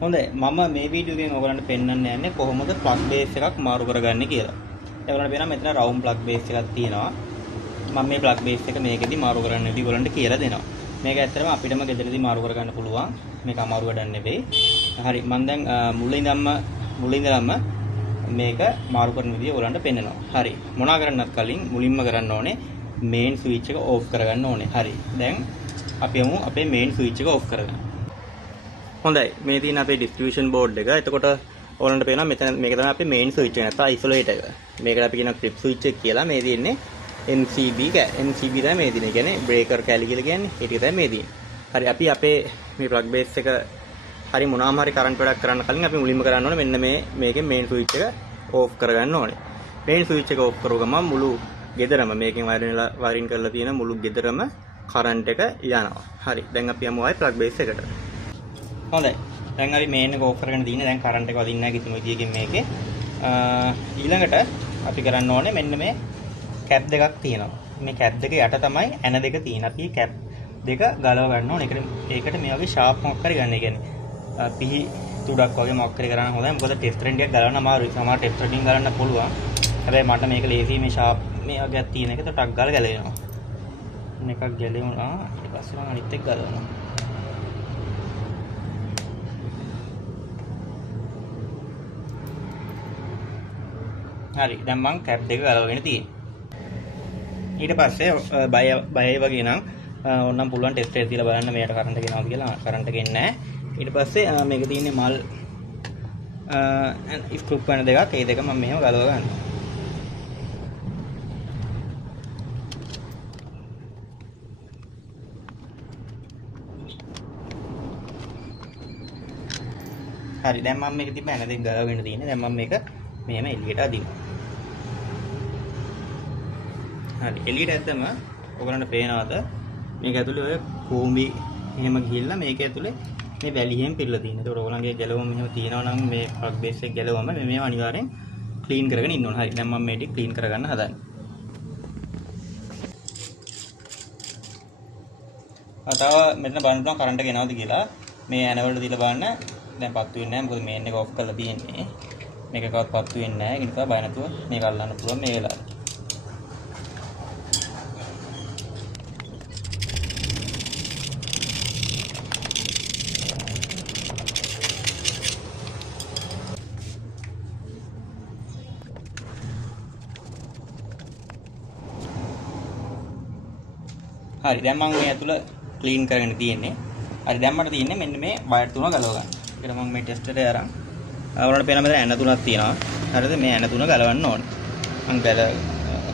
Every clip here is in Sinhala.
හොඳයි මම මේ වීඩියෝ එකෙන් ඔයගලන්ට පෙන්වන්න යන්නේ කොහොමද ප්ලග් බේස් එකක් මාරු කරගන්නේ කියලා. ඔයගලන්ට පේනවා මෙතන රවුන්ඩ් ප්ලග් බේස් එකක් තියෙනවා. මම මේ ප්ලග් බේස් එක මේකෙදි මාරු කරන්න විදිහ ඔයගලන්ට කියලා දෙනවා. මේක ඇත්තටම අපිටම ගෙදරදී මාරු කරගන්න පුළුවන්. මේක අමාරු වැඩක් නෙවෙයි. හරි මම දැන් මුලින්දලම මේක මාරු කරන විදිහ ඔයගලන්ට පෙන්නනවා. හරි මොනවා කරන්නත් කලින් මුලින්ම කරන්න ඕනේ මේන් ස්විච් එක ඕෆ් කරගන්න ඕනේ. හරි දැන් අපි යමු අපේ මේන් ස්විච් එක ඕෆ් කරගන්න. හොඳයි මේ තියෙන අපේ ඩිස්ට්‍රිබියුෂන් බෝඩ් එක. එතකොට ඔයගලන්ට පේනවා මෙතන මේක තමයි අපේ මේන් ස්විච් එක නැත්නම් අයිසොලේටර් එක. මේකට අපි කියනවා ක්‍රිප් ස්විච් එක කියලා. මේ තියෙන්නේ MCB තමයි මේ තියෙන්නේ. කියන්නේ බ්‍රේකර් කැලි කියලා කියන්නේ. ඒ ටික තමයි මේ තියෙන්නේ. හරි අපි අපේ මේ ප්ලග් බේස් එක හරි මොනවාම හරි කරන්ට් වැඩක් කරන්න කලින් අපි මුලින්ම කරන්න ඕනේ මෙන්න මේකේ මේන් ස්විච් එක ඕෆ් කරගන්න ඕනේ. මේන් ස්විච් එක ඕෆ් කරුව ගමන් මුළු ගෙදරම මේකෙන් වයරින් කරලා තියෙන මුළු ගෙදරම කරන්ට් එක යනවා. හරි දැන් අපි යමු ආයි ප්ලග් බේස් එකට. හොඳයි දැන් අපි මේන් එක ඕෆ් කරගෙන තියෙන්නේ. දැන් කරන්ට් එක වදින්නේ නැහැ කිසිම විදියකින් මේකේ. ඊළඟට අපි කරන්න ඕනේ මෙන්න මේ කැප් දෙකක් තියෙනවා. මේ කැප් දෙක යට තමයි ඇන දෙක තියෙන. අපි කැප් දෙක ගලව ගන්න ඕනේ. ඒකට මේ වගේ ෂාප් මොකක් හරි ගන්න. ඒ කියන්නේ පිහි තුඩක් වගේ මොකක් හරි කරන්න හොඳයි. මොකද ටෙස්ට් රෙන් එකක් ගලවන්න අමාරුයි. සමහර ටෙස්ට් රෙන් ගලවන්න පුළුවන්. හැබැයි මට මේක ලේසි මේ ෂාප් මේ වගේක් තියෙන එක ටක් ගාලා ගැලවෙනවා. මේකක් ගැලවෙනවා. ඊට පස්සේ මම අනිත් එක ගලවනවා. හරි දැන් මම කැප් දෙක ගලවගෙන තියෙනවා. ඊට පස්සේ බයයි වගේ නම් ඕනනම් පුළුවන් ටෙස්ට් එක තියලා බලන්න මෙයාට කරන්ට් එක එනවද කියලා. කරන්ට් එක එන්නේ නැහැ. ඊට පස්සේ මේක තියෙන්නේ මල් ස්ක්‍රූ පැන දෙකක්. ඒ දෙක මම මෙහෙම ගලව ගන්නවා. හරි දැන් මම මේක තිබ්බ ඇන දෙක ගලවගෙන තියෙන්නේ. දැන් මම මේක මෙහෙම එළියට අදිනවා. හරි එළියට ඇත්තම ඔයගලන්ට පේනවද මේක ඇතුලේ ඔය කූඹි එහෙම ගිහිල්ලා මේක ඇතුලේ මේ වැලියෙන් පිරලා තියෙනවා. ඒකට ඔයගලන්ගේ ගැලවුම මෙහෙම තියෙනවා නම් මේ ප්ලග් බේස් එක ගැලවුවම මේව අනිවාර්යෙන් ක්ලීන් කරගෙන ඉන්න ඕන. හරි දැන් මම මේ ටික ක්ලීන් කරගන්න හදන්නේ. තව මෙතන බලන්න පුළුවන් කරන්ට් එක එනවද කියලා. මේ ඇනවලට දීලා බලන්න දැන් පත්තු වෙන්නේ නැහැ. මොකද මේන් එක ඔෆ් කරලා තියෙන්නේ. මේකකවත් පත්තු වෙන්නේ නැහැ. ඒ නිසා බය නැතුව මේක අල්ලන්න පුළුවන් මේ වෙලාවේ. හරි දැන් මම මේ ඇතුළ ක්ලීන් කරගෙන තියෙන්නේ. හරි දැන් මට තියෙන්නේ මෙන්න මේ වයර් තුන ගලව ගන්න. ඒකට මම මේ ටෙස්ට් එකට අරන් ඔයාලට පේනවා මෙතන ඇන තුනක් තියෙනවා. හරිද මේ ඇන තුන ගලවන්න ඕනේ. මම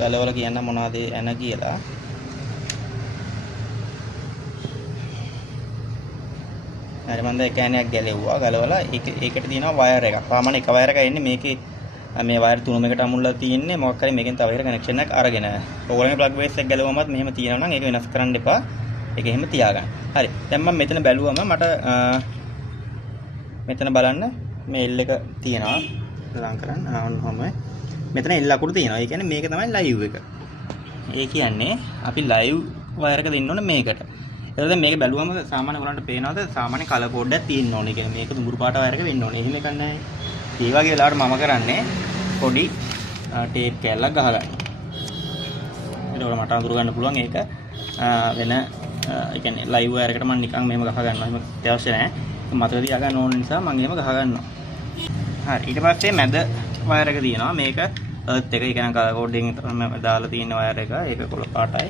ගලවලා කියන්න මොනවද ඇන කියලා. හරි මම දැන් කෑනයක් ගැලෙව්වා. ගලවලා ඒකට තියෙනවා වයර් එකක්. සාමාන්‍ය එක වයර් එකක් එන්නේ මේකේ මේ වයර් තුනම එකට අමුල්ලා තියෙන්නේ. මොකක් හරි මේකෙන් තව එකට කනෙක්ෂන් එකක් අරගෙන. ඔයගොල්ලෝගේ ප්ලග් බේස් එක ගැලවුවමත් මෙහෙම තියෙනවා නම් ඒක වෙනස් කරන්න එපා. ඒක එහෙම තියාගන්න. හරි. දැන් මම මෙතන බැලුවම මට මෙතන බලන්න මේ L එක තියෙනවා. ලං කරන්න. ඔන්නම මෙතන L අකුරු තියෙනවා. ඒ කියන්නේ මේක තමයි ලයිව් එක. ඒ කියන්නේ අපි ලයිව් වයර් එක දෙන්න ඕනේ මේකට. එතකොට මේක බැලුවම සාමාන්‍ය ඔයගලන්ට පේනවද සාමාන්‍ය කලර් කෝඩ් එකක් තියෙන්න ඕනේ. ඒ කියන්නේ මේක දුඹුරු පාට වයර් එක වෙන්න ඕනේ. එහෙම එකක් නැහැ. ඒ වගේ වෙලාවට මම කරන්නේ පොඩි ටේප් කෑල්ලක් ගහගන්න. එතකොට මට අඳුර ගන්න පුළුවන් ඒක වෙන ඒ කියන්නේ ලයිව් වයර් එකට මම නිකන් මෙහෙම ගහ ගන්නවා. එහෙම අවශ්‍ය නැහැ. මතක තියාගන්න ඕන නිසා මම එහෙම ගහ ගන්නවා. හරි ඊට පස්සේ මැද වයර් එක තියෙනවා. මේක අර්ත් එක. ඒ කියන්නේ කලර් කෝඩ් එකෙන් තමයි දාලා තියෙන වයර් එක. ඒක කොළ පාටයි.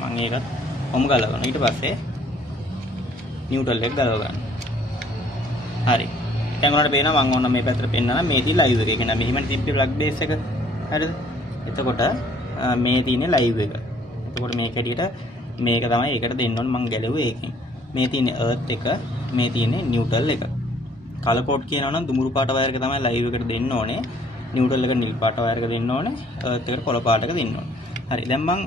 මම ඒකත් ඔම ගලවනවා. ඊට පස්සේ නියුට්‍රල් එක ගලව ගන්න. හරි දැන් උනට පේනවා මම ඕන මේ පැත්තට පෙන්නනවා මේ තියෙන ලයිව් එක. ඒ කියන්නේ මෙහිම තිබ්බේ ප්ලග් බේස් එක. හරිද? එතකොට මේ තියෙන්නේ ලයිව් එක. එතකොට මේක ඇටියට මේක තමයි ඒකට දෙන්න ඕනේ මම ගැලුවේ ඒකෙන්. මේ තියෙන්නේ අර්ත් එක, මේ තියෙන්නේ නියුට්‍රල් එක. කලර් කෝඩ් කියනවා නම් දුඹුරු පාට වයර් එක තමයි ලයිව් එකට දෙන්න ඕනේ. නියුට්‍රල් එක නිල් පාට වයර් එක දෙන්න ඕනේ. අර්ත් එකට කොළ පාට එක දෙන්න ඕනේ. හරි දැන් මම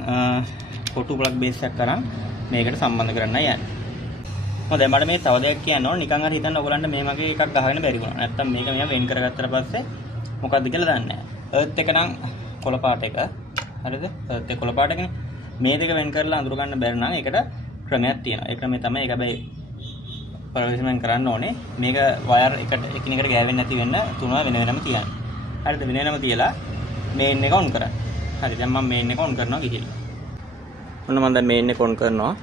කොටු ප්ලග් බේස් එකක් කරන් මේකට සම්බන්ධ කරන්නයි යන්නේ. හොඳයි මට මේ තව දෙයක් කියන්න ඕන. නිකන් හරි හිතන්න ඔයගලන්ට මේ වගේ එකක් ගහගෙන බැරි වුණා. නැත්තම් මේක මෙයා වෙන් කරගත්තට පස්සේ මොකද්ද කියලා දන්නේ නැහැ. අර්ත් එක නම් කොළ පාට එක. හරිද? අර්ත් එක කොළ පාට එකනේ. මේ දෙක වෙන් කරලා අඳුර ගන්න බැරි නම් ඒකට ක්‍රමයක් තියෙනවා. ඒ ක්‍රමය තමයි ඒක හැබැයි ප්‍රවේශමෙන් කරන්න ඕනේ. මේක වයර් එකට එකිනෙකට ගෑවෙන්නේ නැති වෙන්න තුනම වෙන වෙනම තියන්න. හරිද? වෙන වෙනම තියලා මේන් එක ඔන් කරන්න. හරි. දැන් මම මේන් එක ඔන් කරනවා ගිහිල්ලා. ඔන්න මම දැන් මේන් එක ඔන් කරනවා.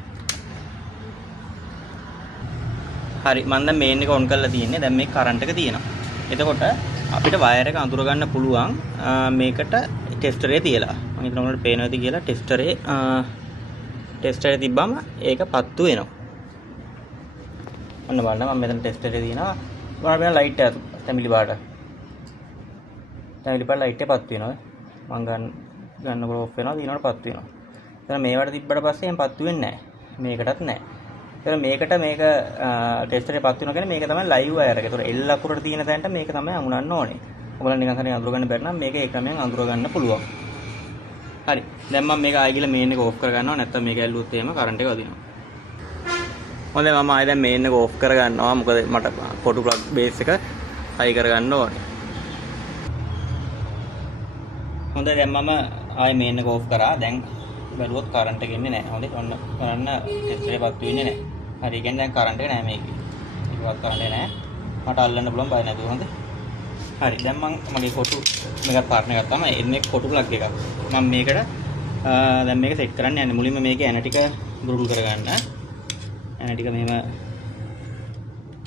හරි. මම දැන් මේන් එක ඔන් කරලා තියෙන්නේ. දැන් මේ කරන්ට් එක තියෙනවා. එතකොට අපිට වයර් එක අඳුර ගන්න පුළුවන් මේකට ටෙස්ටරේ තියලා. මම හිතනවා උනට පේනවාද කියලා ටෙස්ටරේ තිබ්බම ඒක පත්තු වෙනවා. ඔන්න බලන්න මම මෙතන ටෙස්ටරේ තියෙනවා. බලන්න මෙයා ලයිට් එක තැඹිලි පාට. තැඹිලි පාට ලයිට් එක පත් වෙනවා. මම ගන්නකොට ඔෆ් වෙනවා දිනනකොට පත් වෙනවා. එතන මේවට තිබ්බට පස්සේ එහෙම පත්තු වෙන්නේ නැහැ. මේකටත් නැහැ. එතන මේකට මේක ටෙස්ටරේ පත් වෙනවා කියන්නේ මේක තමයි ලයිව් වයර් එක. ඒතකොට L අකුරට තියෙන තැනට මේක තමයි අමුණන්න ඕනේ. ඔයගොල්ලෝ නිකන් හරිය අඳුර ගන්න බැරි නම් මේක ඒ ක්‍රමයෙන් අඳුර ගන්න පුළුවන්. හරි. දැන් මම මේක ආයෙ ගිහලා මේන් එක ඕෆ් කර ගන්නවා. නැත්නම් මේක ඇල්ලුවොත් එහෙම කරන්ට් එක වදිනවා. හොඳයි මම ආයෙ දැන් මේන් එක ඕෆ් කර ගන්නවා. මොකද මට ෆොටෝ ප්ලග් බේස් එක හයි කර ගන්න ඕනේ. හොඳයි දැන් මම ආයෙ මේන් එක ඕෆ් කරා. දැන් බැලුවොත් කරන්ට් එක එන්නේ නැහැ. හොඳයි ඔන්න බලන්න ටෙස්ටරේ පත් වෙන්නේ නැහැ. හරි. ඒ කියන්නේ දැන් කරන්ට් එක නැහැ මේකේ. ඒකවත් කරන්ට් එක නැහැ. මට අල්ලන්න පුළුවන් බය නැතුව හොඳයි. හරි දැන් මම මගේ ෆොටෝ මේක පාර්ට්නර් එකක් තමයි එන්නේ ෆොටෝ ප්ලග් එකක්. මම මේකට දැන් මේක සෙට් කරන්න යන්නේ. මුලින්ම මේකේ ඇන ටික බුරුල් කරගන්න. ඇන ටික මෙහෙම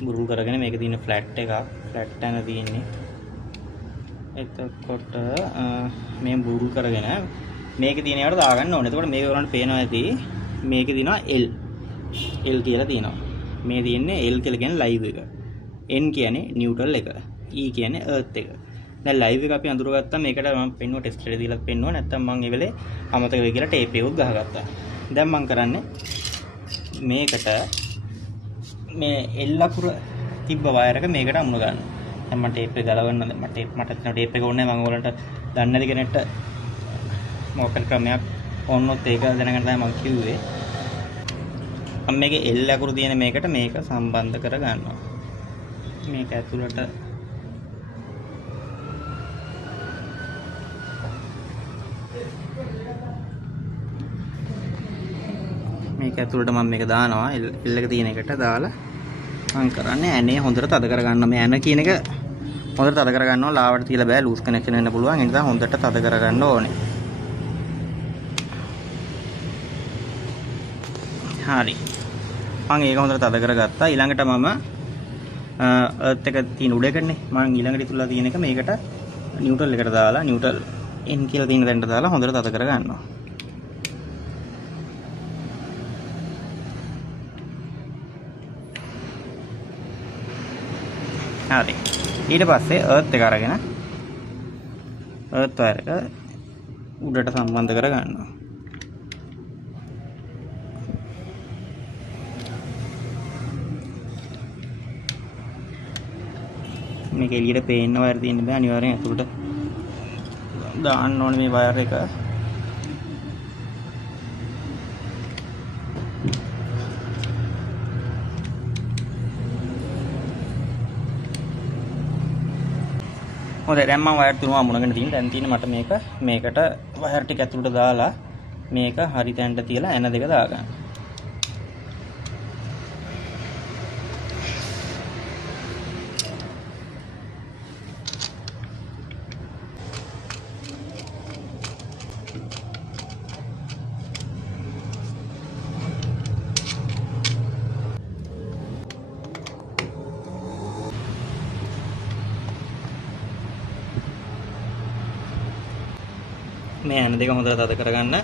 බුරුල් කරගෙන මේකේ තියෙන ෆ්ලැට් එකක්. ෆ්ලැට් ඇන තියෙන්නේ. එතකොට මේ බුරුල් කරගෙන මේකේ තියෙන ඒවාට දාගන්න ඕනේ. එතකොට මේක උනට පේනවා ඇති මේකේ තියෙනවා L කියලා තියෙනවා. මේ තියෙන්නේ L කියලා කියන්නේ ලයිව් එක. N කියන්නේ නියුට්‍රල් එක. E කියන්නේ earth එක. දැන් ලයිව් එක අපි අඳුරගත්තා. මේකට මම පෙන්නුවා ටෙස්ට් එකේ දීලා පෙන්නුවා. නැත්තම් මම ඒ වෙලේ අමතක වෙයි කියලා ටේප් එකක් ගහගත්තා. දැන් මම කරන්නේ මේකට මේ L අකුර තිබ්බ වයර් එක මේකට අමුණ ගන්නවා. දැන් මම ටේප් එක ගලවන්න. දැන් මට ටේප් එක ඕනේ. මම ඔයාලට දන්නේ නැති කෙනෙක්ට මොකක්ද ක්‍රමයක් ඕනොත් ඒක දැනගන්න තමයි මම කිව්වේ. මම මේකේ L අකුරු තියෙන මේකට මේක සම්බන්ධ කර ගන්නවා. මේක ඇතුළට මේක ඇතුළට මම මේක දානවා. L එක තියෙන එකට දාලා මම කරන්නේ ඇනේ හොඳට තද කරගන්න. මේ ඇන කියන එක හොඳට තද කරගන්නවා. ලාවට තියලා බෑ ලූස් කනෙක්ෂන් වෙන්න පුළුවන්. ඒ නිසා හොඳට තද කරගන්න ඕනේ. හරි. මම ඒක හොඳට තද කරගත්තා. ඊළඟට මම earth එක තියෙන උඩ එකනේ. මම ඊළඟට ඉතුරුලා තියෙන එක මේකට නියුට්‍රල් එකට දාලා නියුට්‍රල් N කියලා තියෙන තැනට දාලා හොඳට තද කරගන්නවා. හරි. ඊට පස්සේ earth එක අරගෙන earth wire එක උඩට සම්බන්ධ කරගන්නවා. මේක එළියට පේන්න වයර් තියෙන්න බෑ. අනිවාර්යෙන් ඇතුළට දාන්න ඕනේ මේ වයර් එක. හොඳයි දැන් මම වයර් තුනම අමුණගෙන තියෙන. දැන් තියෙන මට මේකට වයර් ටික ඇතුළට දාලා මේක හරි තැනට තියලා ඇන දෙක දාගන්න. මේ ඇන දෙක හොඳට තද කරගන්න.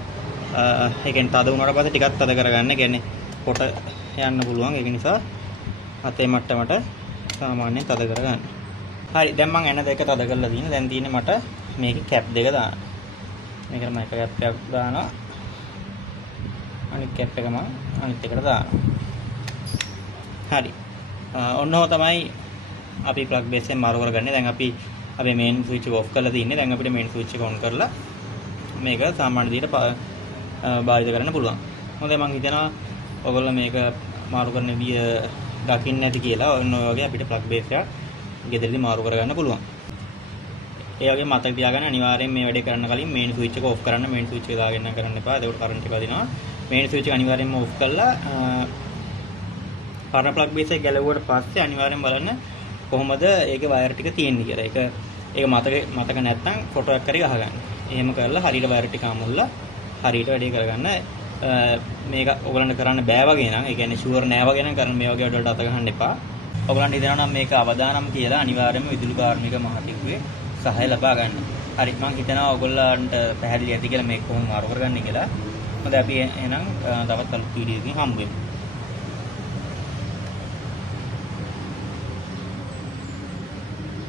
ඒ කියන්නේ තද වුණාට පස්සේ ටිකක් තද කරගන්න. ඒ කියන්නේ කොට යන්න පුළුවන්. ඒක නිසා අතේ මට්ටමට සාමාන්‍යයෙන් තද කරගන්න. හරි. දැන් මම ඇන දෙක තද කරලා තියෙනවා. දැන් තියෙන්නේ මට මේකේ කැප් දෙක දාන්න. මේකට මම එක කැප් එකක් දානවා. අනිත් කැප් එක මම අනිත් එකට දානවා. හරි. ඔන්නෝ තමයි අපි ප්ලග් බේස් එකෙන් මාරු කරගන්නේ. දැන් අපි අපේ මේන් ස්විච් එක ඔෆ් කරලා තින්නේ. දැන් අපිට මේන් ස්විච් එක ඔන් කරලා මේක සාමාන්‍ය විදිහට භාවිත කරන්න පුළුවන්. හොඳයි මම හිතනවා ඔයගොල්ලෝ මේක මාරු කරන විදිය දකින්න නැති කියලා. ඔන්න ඔය වගේ අපිට ප්ලග් බේස් එකක් ගෙදරදී මාරු කරගන්න පුළුවන්. ඒ වගේ මතක තියාගන්න අනිවාර්යෙන් මේ වැඩේ කරන්න කලින් මේන් ස්විච් එක ඔෆ් කරන්න. මේන් ස්විච් එක දාගෙන කරන්න එපා. ඒකට කරන්ට් එක වදිනවා. මේන් ස්විච් එක අනිවාර්යෙන්ම ඔෆ් කරලා පරණ ප්ලග් බේස් එක ගැලවුවට පස්සේ අනිවාර්යෙන් බලන්න කොහොමද ඒකේ වයර් ටික තියෙන්නේ කියලා. ඒක මතක නැත්නම් ෆොටෝ එකක් කරේ ගහගන්න. එහෙම කරලා හරියට වයර් ටික අමුල්ලා හරියට වැඩේ කරගන්න. මේක ඔයගලන්ට කරන්න බෑ වගේ නම්, ඒ කියන්නේ ෂුවර් නෑ වගේ නම් කරන්න මේ වගේ වැඩවලට අත ගහන්න එපා. ඔයගලන්ට හිතනවා නම් මේක අවදානම් කියලා අනිවාර්යයෙන්ම විදුලි කාර්මික මහතිකුවේ සහාය ලබා ගන්න. හරි, මම හිතනවා ඔයගොල්ලන්ට පැහැදිලි ඇති කියලා මේක කොහොම මාරු කරගන්නේ කියලා. හොඳයි අපි එහෙනම් තවත් අලුත් වීඩියෝ එකකින් හම්බ වෙමු.